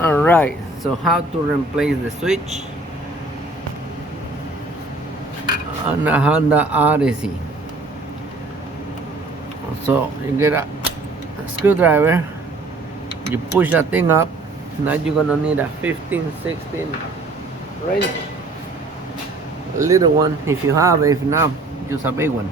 Alright, so how to replace the switch on a Honda Odyssey. So you get a screwdriver, you push that thing up. Now you're gonna need a 15-16 wrench, a little one if you have it. If not, use a big one.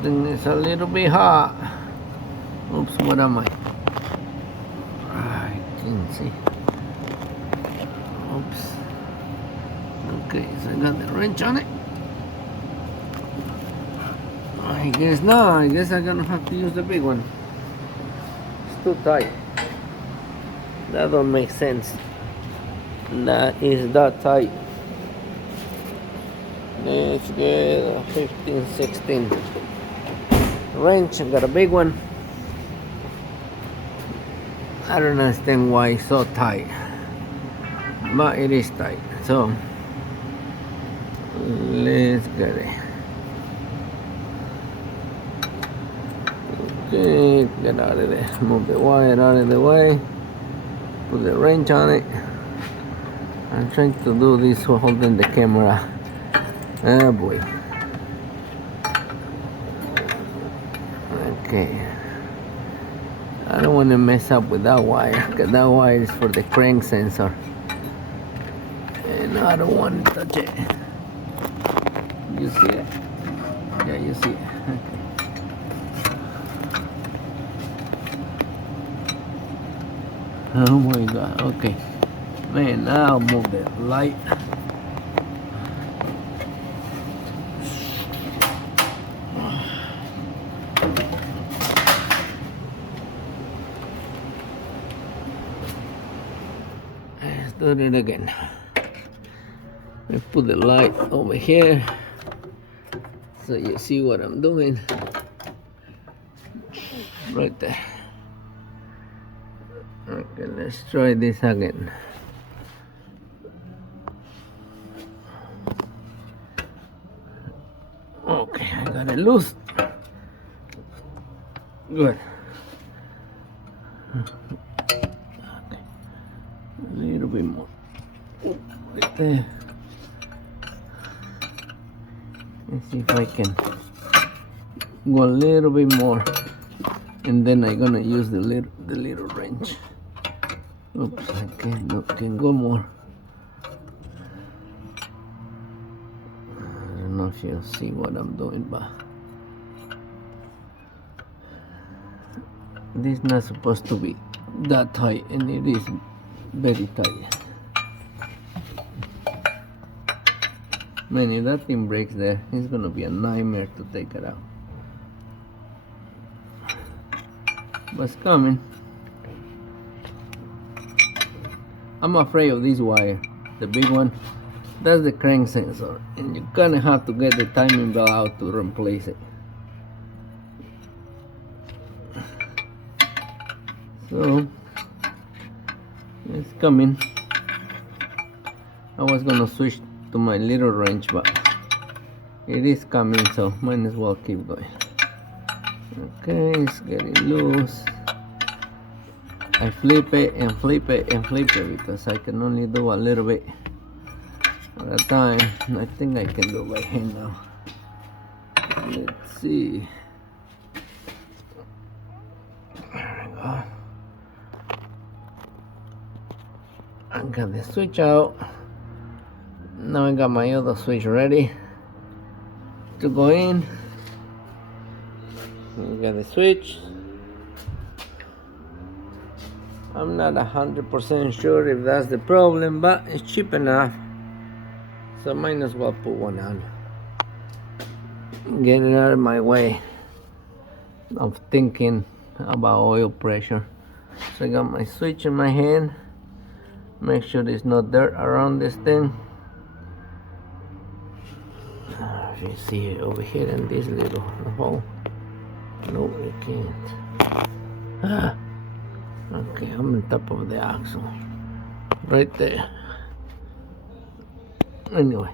Thing is a little bit hot. Oops, what am I? I can't see. Oops. Okay, so I got the wrench on it. I guess not. I guess I'm gonna have to use the big one. It's too tight. That don't make sense. That is that tight. Let's get a 15-16 wrench. I got a big one. I don't understand why it's so tight, but it is tight. So let's get it. Okay, get out of there. Move the wire out of the way. Put the wrench on it. I'm trying to do this while holding the camera. Oh boy. Okay. I don't want to mess up with that wire, because that wire is for the crank sensor. And I don't want to touch it. You see it? Yeah, you see it. Okay. Oh my god, okay. Man, now I'll move the light. Let's do it again. I put the light over here so you see what I'm doing. Right there. Okay, let's try this again. Okay, I got it loose. Good. Okay. A little bit more. Right there. Let's see if I can go a little bit more, and then I'm gonna use the little wrench. Oops, I can go more. I don't know if you'll see what I'm doing, but this is not supposed to be that tight, and it is very tight. Man, if that thing breaks there, it's gonna be a nightmare to take it out. But it's coming. I'm afraid of this wire, the big one. That's the crank sensor, and you're gonna have to get the timing belt out to replace it. So it's coming. I was gonna switch to my little wrench, but it is coming, so might as well keep going. Okay, it's getting loose. I flip it and flip it and flip it because I can only do a little bit at a time. I think I can do by hand now. Let's see. There we go. I got the switch out. Now I got my other switch ready to go in. We got the switch. I'm not 100% sure if that's the problem, but it's cheap enough, so might as well put one on. Get it out of my way of thinking about oil pressure. So I got my switch in my hand. Make sure there's no dirt around this thing. If you see it over here in this little hole. No, you can't. Ah. Okay, I'm on top of the axle. Right there. Anyway.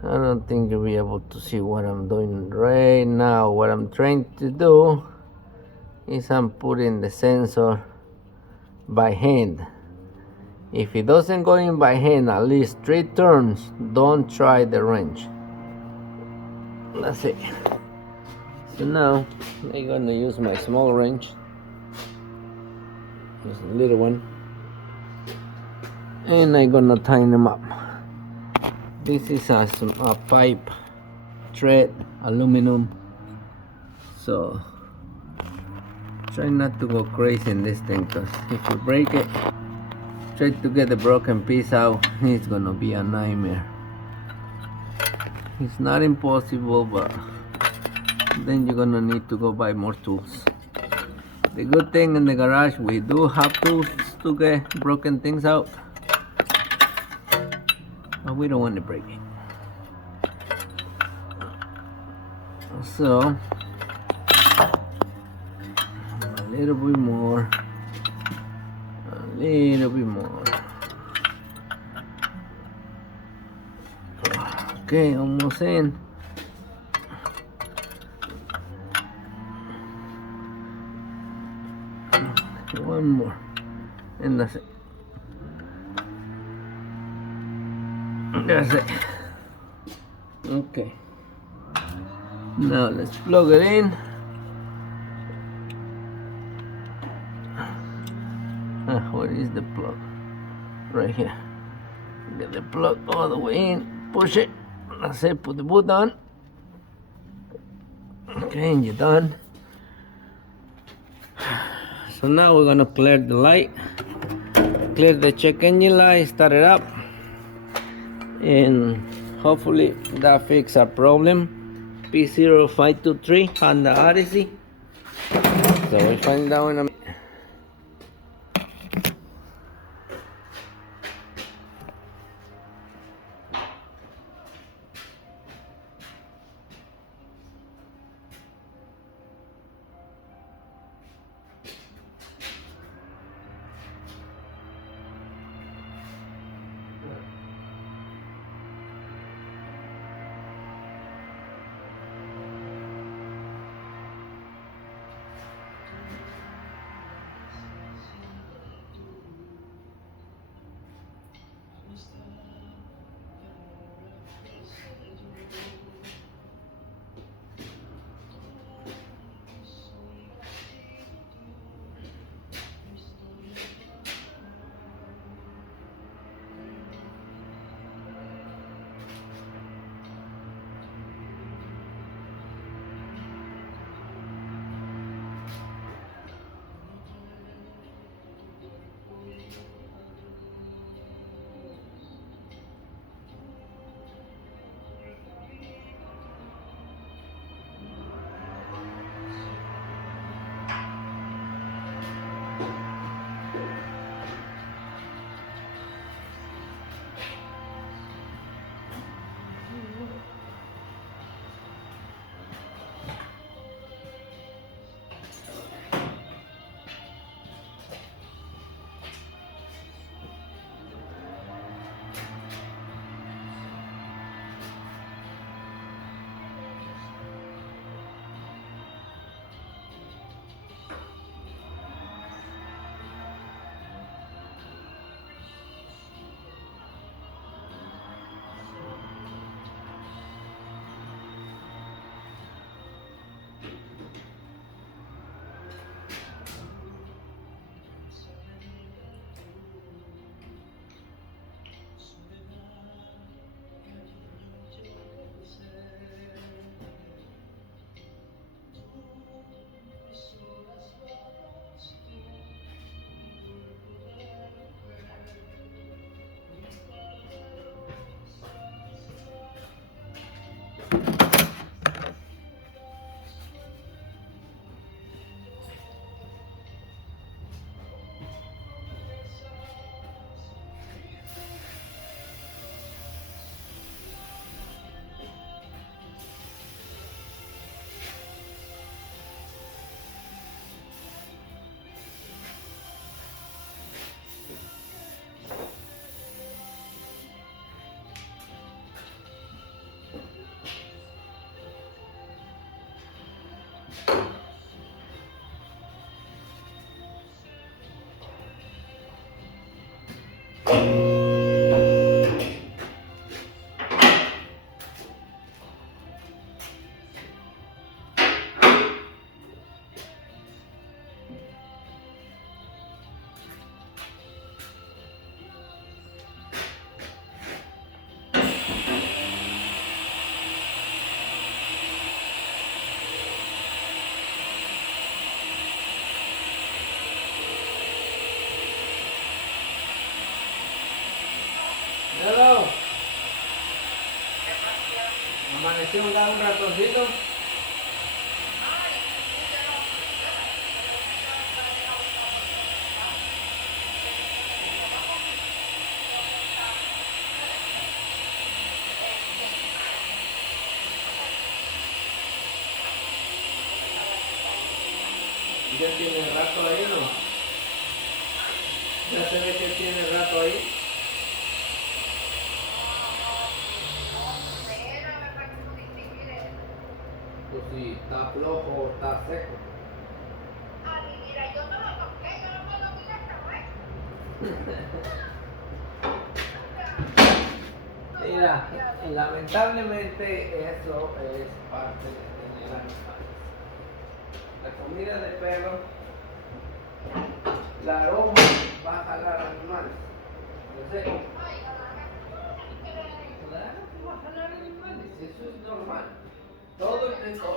I don't think you'll be able to see what I'm doing right now. What I'm trying to do is I'm putting the sensor by hand. If it doesn't go in by hand at least 3 turns, don't try the wrench. That's it. So now I'm gonna use my small wrench, just a little one, and I'm gonna tighten them up. This is a pipe thread, aluminum, so try not to go crazy in this thing, because if you break it, try to get the broken piece out, it's gonna be a nightmare. It's not impossible, but then you're gonna need to go buy more tools. The good thing in the garage, we do have tools to get broken things out, but we don't want to break it. So a little bit more, a little bit more. Okay, almost in. One more, and that's it. That's it. Okay. Now let's plug it in. Where is the plug? Right here. Get the plug all the way in. Push it. That's it. Put the boot on. Okay, and you're done. So now we're gonna clear the light, clear the check engine light, start it up, and hopefully that fixes our problem. Po532 on the Odyssey. So we'll find out in a minute. Hello. Amaneció un ratoncito. Ya tiene rato ahí, ¿no? Ya se ve que tiene rato ahí. Pues si está flojo o está seco. Mira, yo no lo toqué, yo no puedo mirar esta vez. Mira, lamentablemente eso es parte de tener animales. La comida de perro, el aroma va a jalar animales. Yo sé. Claro que va a jalar animales, eso es normal. Todo el tiempo.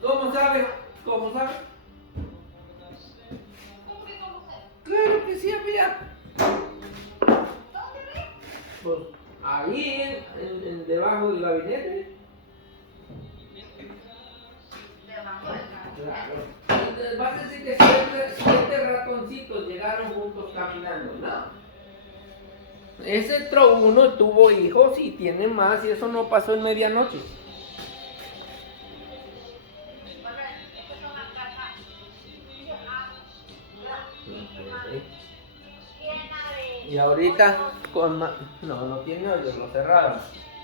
¿Cómo sabes? ¿Cómo sabes? Claro que sí había. Pues ahí, debajo del gabinete. Claro. Vas a decir que 7 ratoncitos llegaron juntos caminando. No. Ese entró uno, tuvo hijos y tiene más, y eso no pasó en medianoche. Y ahorita con más, no tiene hoyos, lo cerraron.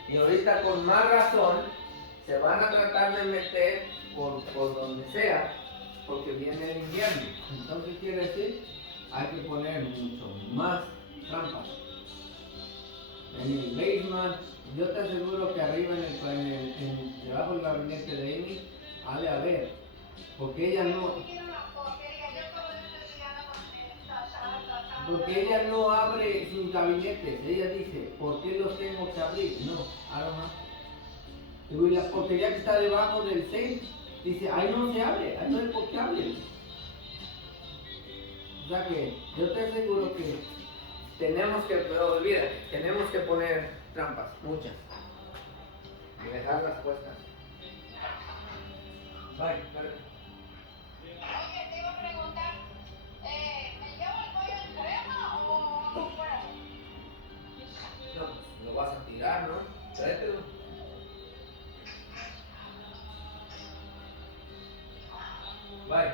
Y ahorita con más razón se van a tratar de meter por donde sea, porque viene el invierno. Entonces quiere decir, hay que poner mucho más trampas. En el basement, yo te aseguro que arriba debajo del gabinete de Amy, ha de haber, porque ella no abre sus gabinetes. Ella dice, ¿por qué los tengo que abrir? No, I don't know. Y la porquería que está debajo del safe, dice, ahí no se abre, ahí no hay por qué abrir. O sea que yo te aseguro que tenemos que poner trampas, muchas, y dejarlas puestas. Bye. Oye, te iba a preguntar, ¿me llevo el pollo en crema o fuera? No, lo vas a tirar, ¿no? Tráetelo. Bye.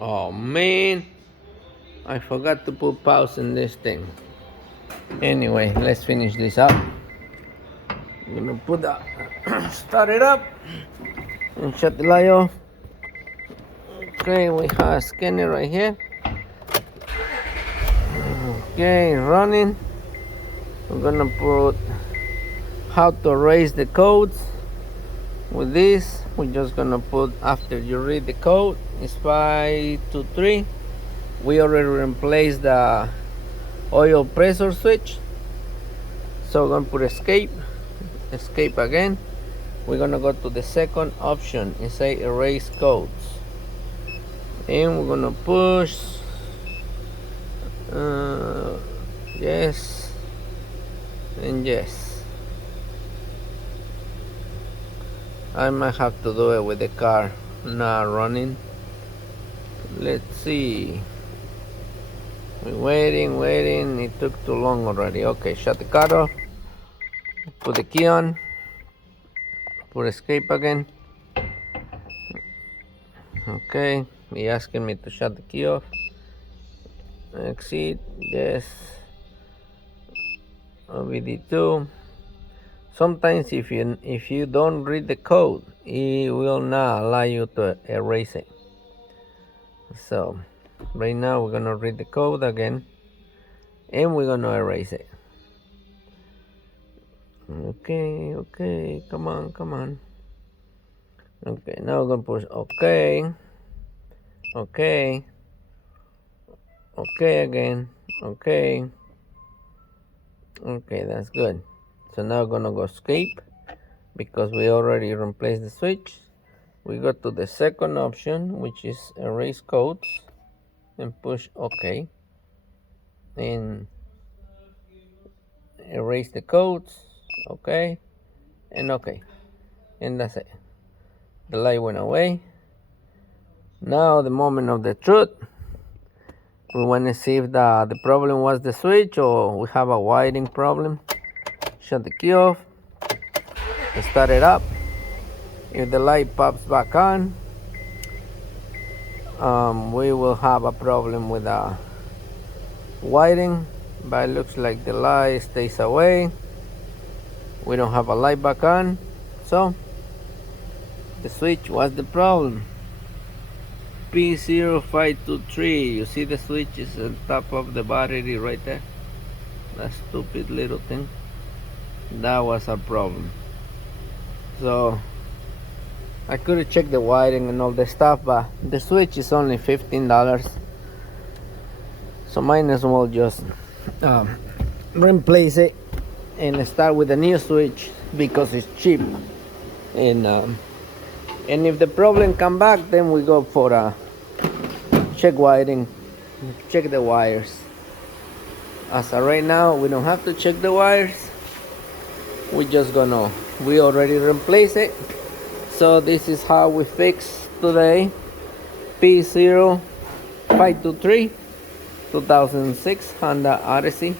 Oh man, I forgot to put pause in this thing. Anyway, let's finish this up. I'm gonna put the start it up and shut the light off. Okay, we have a scanner right here. Okay, running. We're gonna put how to erase the codes. With this, we're just gonna put, after you read the code, it's 523. We already replaced the oil pressure switch, so we're gonna put escape again. We're gonna go to the second option and say erase codes, and we're gonna push yes and yes. I might have to do it with the car not running. Let's see. We're waiting. It took too long already. Okay, shut the car off. Put the key on. put escape again. Okay, he asking me to shut the key off. Exit, yes. OBD2. Sometimes if you don't read the code, it will not allow you to erase it. So right now we're gonna read the code again, and we're gonna erase it. Okay, come on. Okay, now we're gonna push okay again, okay, that's good. So now we're gonna go escape because we already replaced the switch. We go to the second option, which is erase codes, and push OK, and erase the codes, OK, and OK, and that's it. The light went away. Now the moment of the truth. We want to see if the problem was the switch or we have a wiring problem. Shut the key off, start it up. If the light pops back on, we will have a problem with the wiring, but it looks like the light stays away. We don't have a light back on, so the switch was the problem. Po532, you see the switch is on top of the battery right there, that stupid little thing. That was a problem. So I could have checked the wiring and all the stuff, but the switch is only $15, so might as well just replace it and start with a new switch because it's cheap. And if the problem come back, then we go for a check wiring, check the wires. As of right now, we don't have to check the wires. We already replace it. So this is how we fix today Po532 2006 Honda Odyssey.